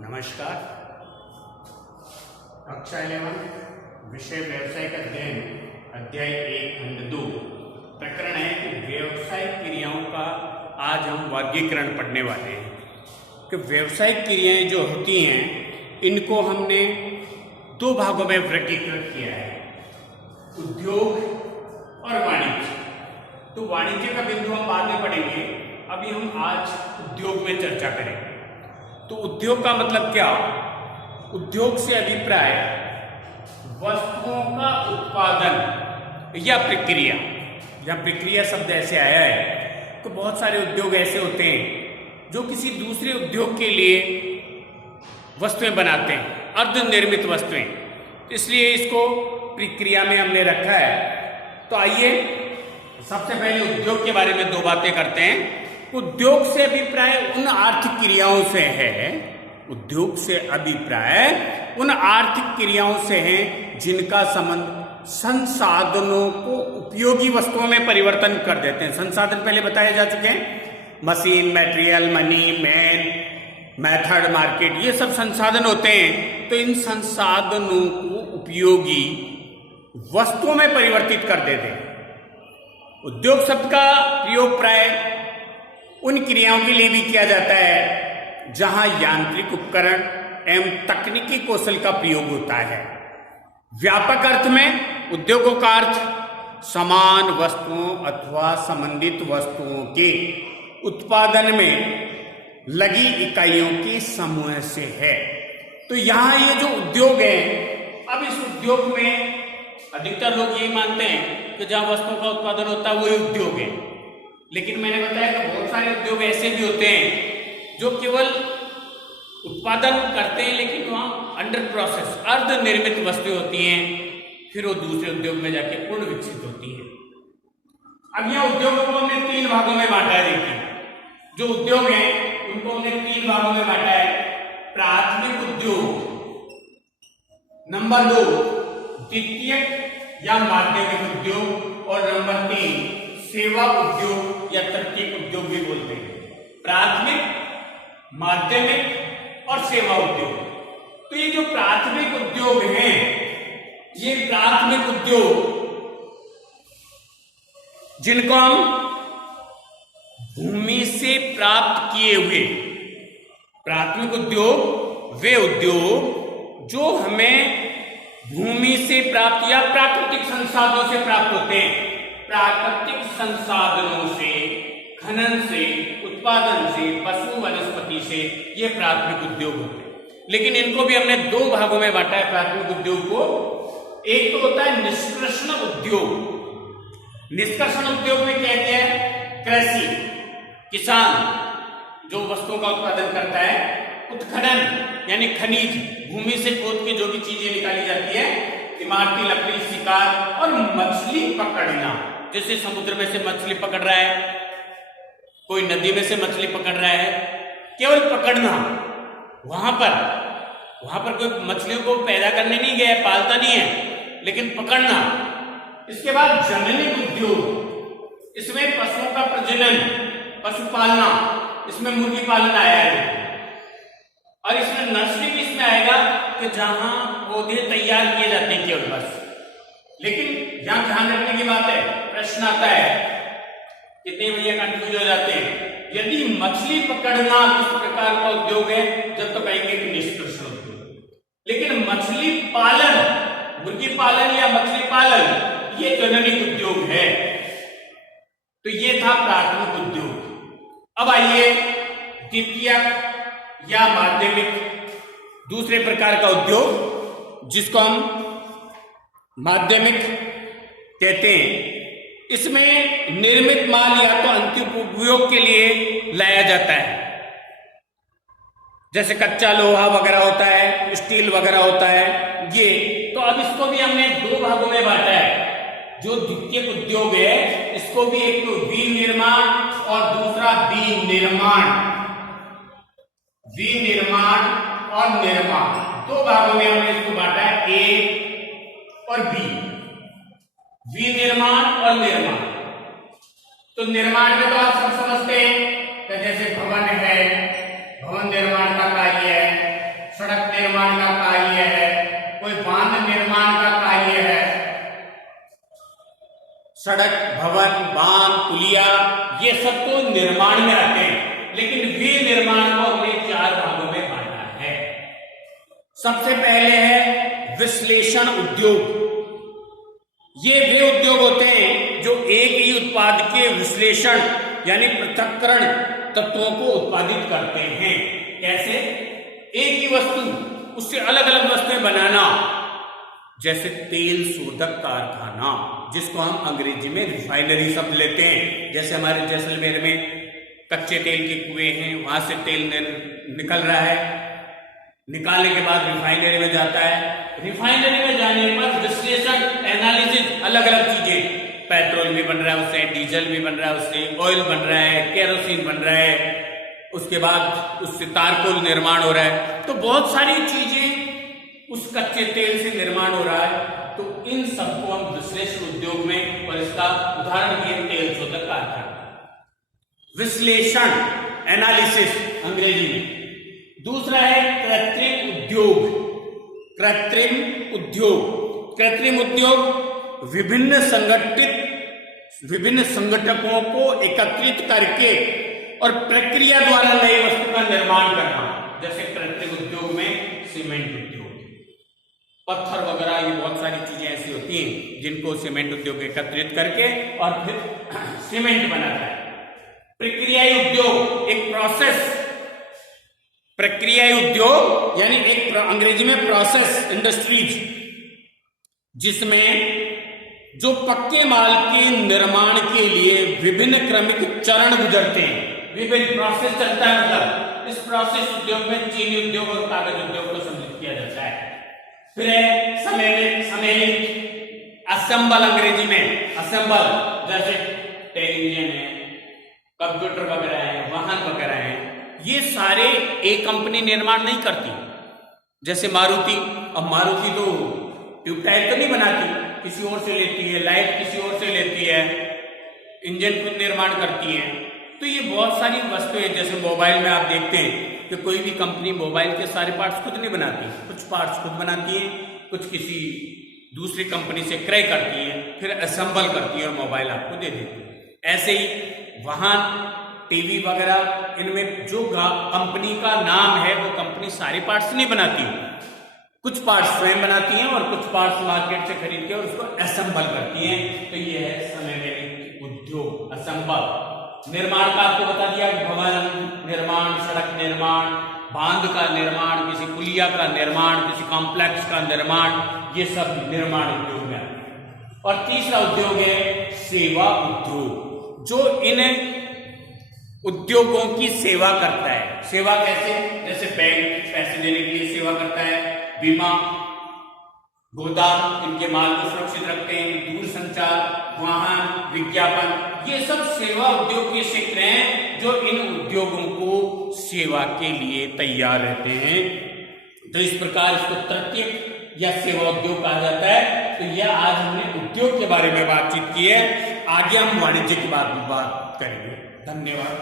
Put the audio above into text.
नमस्कार। कक्षा 11 विषय व्यावसायिक अध्ययन अध्याय 1 खंड 2 प्रकरण है कि व्यावसायिक क्रियाओं का आज हम वर्गीकरण पढ़ने वाले हैं कि व्यावसायिक क्रियाएं जो होती हैं इनको हमने दो भागों में वर्गीकृत किया है, उद्योग और वाणिज्य। तो वाणिज्य का बिंदु हम बाद में पढ़ेंगे, अभी हम आज उद्योग में चर्चा करेंगे। तो उद्योग का मतलब क्या? उद्योग से अभिप्राय वस्तुओं का उत्पादन या प्रक्रिया। या प्रक्रिया शब्द ऐसे आया है तो बहुत सारे उद्योग ऐसे होते हैं जो किसी दूसरे उद्योग के लिए वस्तुएं बनाते हैं, अर्धनिर्मित वस्तुएं, इसलिए इसको प्रक्रिया में हमने रखा है। तो आइए सबसे पहले उद्योग के बारे में दो बातें करते हैं। उद्योग से अभिप्राय उन आर्थिक क्रियाओं से है, उद्योग से अभिप्राय उन आर्थिक क्रियाओं से है जिनका संबंध संसाधनों को उपयोगी वस्तुओं में परिवर्तन कर देते हैं। संसाधन पहले बताए जा चुके हैं, machine, material, money, man, method, market, ये सब संसाधन होते हैं। तो इन संसाधनों को उपयोगी वस्तुओं में परिवर्तित कर देते हैं। उद्योग शब्द का प्रयोग प्राय उन क्रियाओं के लिए भी किया जाता है जहां यांत्रिक उपकरण एवं तकनीकी कौशल का प्रयोग होता है। व्यापक अर्थ में उद्योगों का अर्थ समान वस्तुओं अथवा संबंधित वस्तुओं के उत्पादन में लगी इकाइयों के समूह से है। तो यहां ये जो उद्योग है, अब इस उद्योग में अधिकतर लोग यही मानते हैं कि जहां वस्तुओं का उत्पादन होता है वही उद्योग है, लेकिन मैंने बताया कि बहुत सारे उद्योग ऐसे भी होते हैं जो केवल उत्पादन करते हैं, लेकिन वहाँ अंडर प्रोसेस अर्धनिर्मित वस्तुएं होती हैं, फिर वो दूसरे उद्योग में जाके पूर्ण विकसित होती हैं। अब यह उद्योगों को हमने तीन भागों में बांटा है। देखिए, जो उद्योग हैं उनको हमने तीन भागों में बांटा है। प्राथमिक उद्योग, नंबर 2 द्वितीयक या माध्यमिक उद्योग, और नंबर 3 सेवा उद्योग या तृतीयक उद्योग भी बोलते हैं। प्राथमिक, माध्यमिक और सेवा उद्योग। तो ये जो प्राथमिक उद्योग हैं, ये प्राथमिक उद्योग जिनको हम भूमि से प्राप्त किए हुए, प्राथमिक उद्योग वे उद्योग जो हमें भूमि से प्राप्त या प्राकृतिक संसाधनों से प्राप्त होते हैं। प्राकृतिक संसाधनों से, खनन से, उत्पादन से, पशु वनस्पति से, ये प्राथमिक उद्योग होते हैं। लेकिन इनको भी हमने दो भागों में बांटा है प्राथमिक उद्योग को। एक तो होता है निष्कर्षण उद्योग। निष्कर्षण उद्योग में क्या किया है? कृषि, किसान जो वस्तुओं का उत्पादन करता है। उत्खनन यानी खनिज, भूमि से खोद के जो भी चीजें निकाली जाती है, इमारती लकड़ी, शिकार और मछली पकड़ना। जैसे समुद्र में से मछली पकड़ रहा है, कोई नदी में से मछली पकड़ रहा है, केवल पकड़ना। वहां पर कोई मछलियों को पैदा करने नहीं गया है, पालता नहीं है, लेकिन पकड़ना। इसके बाद जननिक उद्योग, इसमें पशुओं का प्रजनन, पशु पालना, इसमें मुर्गी पालन आया है। और इसमें नर्सरी भी इसमें आएगा कि जहां पौधे तैयार किए जाते हैं केवल बस। लेकिन यहां ध्यान रखने की बात है, प्रश्न आता है, कितने भैया कंफ्यूज हो जाते हैं, यदि मछली पकड़ना किस प्रकार का उद्योग है, जब तो कहेंगे कि निष्कर्षण उद्योग। लेकिन मछली पालन, मुर्गी पालन या मछली पालन, ये जननिक उद्योग है। तो ये था प्राथमिक उद्योग। अब आइए द्वितीयक या माध्यमिक, दूसरे प्रकार का उद्योग जिसको हम माध्यमिक कहते हैं। इसमें निर्मित माल या तो अंतिम उपयोग के लिए लाया जाता है, जैसे कच्चा लोहा वगैरह होता है, स्टील वगैरह होता है ये। तो अब इसको भी हमने दो भागों में बांटा है। जो द्वितीयक उद्योग है, इसको भी एक तो विनिर्माण और दूसरा विनिर्माण। विनिर्माण और निर्माण, दो भागों में हमने इसको बांटा है, ए और बी। विनिर्माण और निर्माण। तो निर्माण में तो आप सब समझते हैं कि जैसे भवन है, भवन निर्माण का कार्य है, सड़क, भवन, बांध, पुलिया, ये सब तो निर्माण में आते हैं, लेकिन वे निर्माण को हमें 4 भागों में बांटना है। सबसे पहले है विश्लेषण उद्योग। ये वे उद्योग होते हैं जो एक ही उत्पाद के विश्लेषण यानी पृथक्करण तत्वों को उत्पादित करते हैं। कैसे? एक ही वस्तु उससे अलग अलग वस्तुएं बनाना, जैसे तेल शोधक कारखाना, जिसको हम अंग्रेजी में रिफाइनरी शब्द लेते हैं। जैसे हमारे जैसलमेर में कच्चे तेल के कुएं हैं, वहां से तेल निकल रहा है, निकालने के बाद रिफाइनरी में जाता है। रिफाइनरी में जाने पर विश्लेषण, एनालिसिस, अलग अलग चीजें, पेट्रोल भी बन रहा है उससे, डीजल भी बन रहा है उससे, ऑयल बन रहा है, केरोसिन बन रहा है, उसके बाद उससे तारकोल निर्माण हो रहा है। तो बहुत सारी चीजें उस कच्चे तेल से निर्माण हो रहा है। तो इन सबको हम विश्लेषण उद्योग में, और इसका उदाहरण ये तेल शोधक कारखाना। विश्लेषण, एनालिसिस अंग्रेजी में। दूसरा है कृत्रिम उद्योग। कृत्रिम उद्योग, कृत्रिम उद्योग विभिन्न संगठकों को एकत्रित करके और प्रक्रिया द्वारा नई वस्तु का निर्माण करना। जैसे कृत्रिम उद्योग में सीमेंट उद्योग, पत्थर वगैरह, ये बहुत सारी चीजें ऐसी होती हैं जिनको सीमेंट उद्योग एकत्रित करके और फिर सीमेंट बनाता है। प्रक्रियाई उद्योग, एक प्रोसेस, प्रक्रियाई उद्योग यानी एक अंग्रेजी में प्रोसेस इंडस्ट्रीज, जिसमें जो पक्के माल के निर्माण के लिए विभिन्न क्रमिक चरण गुजरते हैं, विभिन्न प्रोसेस चलता है। मतलब इस प्रोसेस उद्योग में चीनी उद्योग और कागज उद्योग को सम्मिलित किया जाता है। फिर है सम्मेलित, असेंबल अंग्रेजी में, असेंबल, जैसे टेलीविजन है, कंप्यूटर वगैरह है, वाहन वगैरह है, ये सारे एक कंपनी निर्माण नहीं करती। जैसे मारुति, अब मारुति तो ट्यूबलाइट तो नहीं बनाती, किसी और से लेती है, लाइट किसी और से लेती है, इंजन खुद निर्माण करती है। तो ये बहुत सारी वस्तुएं, जैसे मोबाइल में आप देखते हैं कि कोई भी कंपनी मोबाइल के सारे पार्ट्स खुद नहीं बनाती, कुछ पार्ट्स खुद बनाती है, कुछ किसी दूसरी कंपनी से क्रय करती है, फिर असेंबल करती है और मोबाइल आपको दे देती है। ऐसे ही वाहन, टीवी वगैरह, इनमें जो कंपनी का नाम है वो कंपनी सारे पार्ट्स नहीं बनाती, कुछ पार्ट्स स्वयं बनाती हैं और कुछ पार्ट्स मार्केट से खरीद के और उसको असेंबल करती हैं। तो ये है सम्मेलित उद्योग, असेंबल। निर्माण का आपको बता दिया, भवन निर्माण, सड़क निर्माण, बांध का निर्माण, किसी पुलिया का निर्माण, किसी कॉम्प्लेक्स का निर्माण, ये सब निर्माण उद्योग में आते हैं। और तीसरा उद्योग है सेवा उद्योग, जो इन उद्योगों की सेवा करता है। सेवा कैसे? जैसे बैंक पैसे देने के लिए सेवा करता है, बीमा, गोदाम इनके माल को सुरक्षित रखते हैं, दूरसंचार, वाहन, विज्ञापन, ये सब सेवा उद्योग के क्षेत्र हैं जो इन उद्योगों को सेवा के लिए तैयार रहते हैं। तो इस प्रकार इसको तृतीयक या सेवा उद्योग कहा जाता है। तो यह आज हमने उद्योग के बारे में बातचीत की है, आगे हम वाणिज्य की बात करेंगे। धन्यवाद।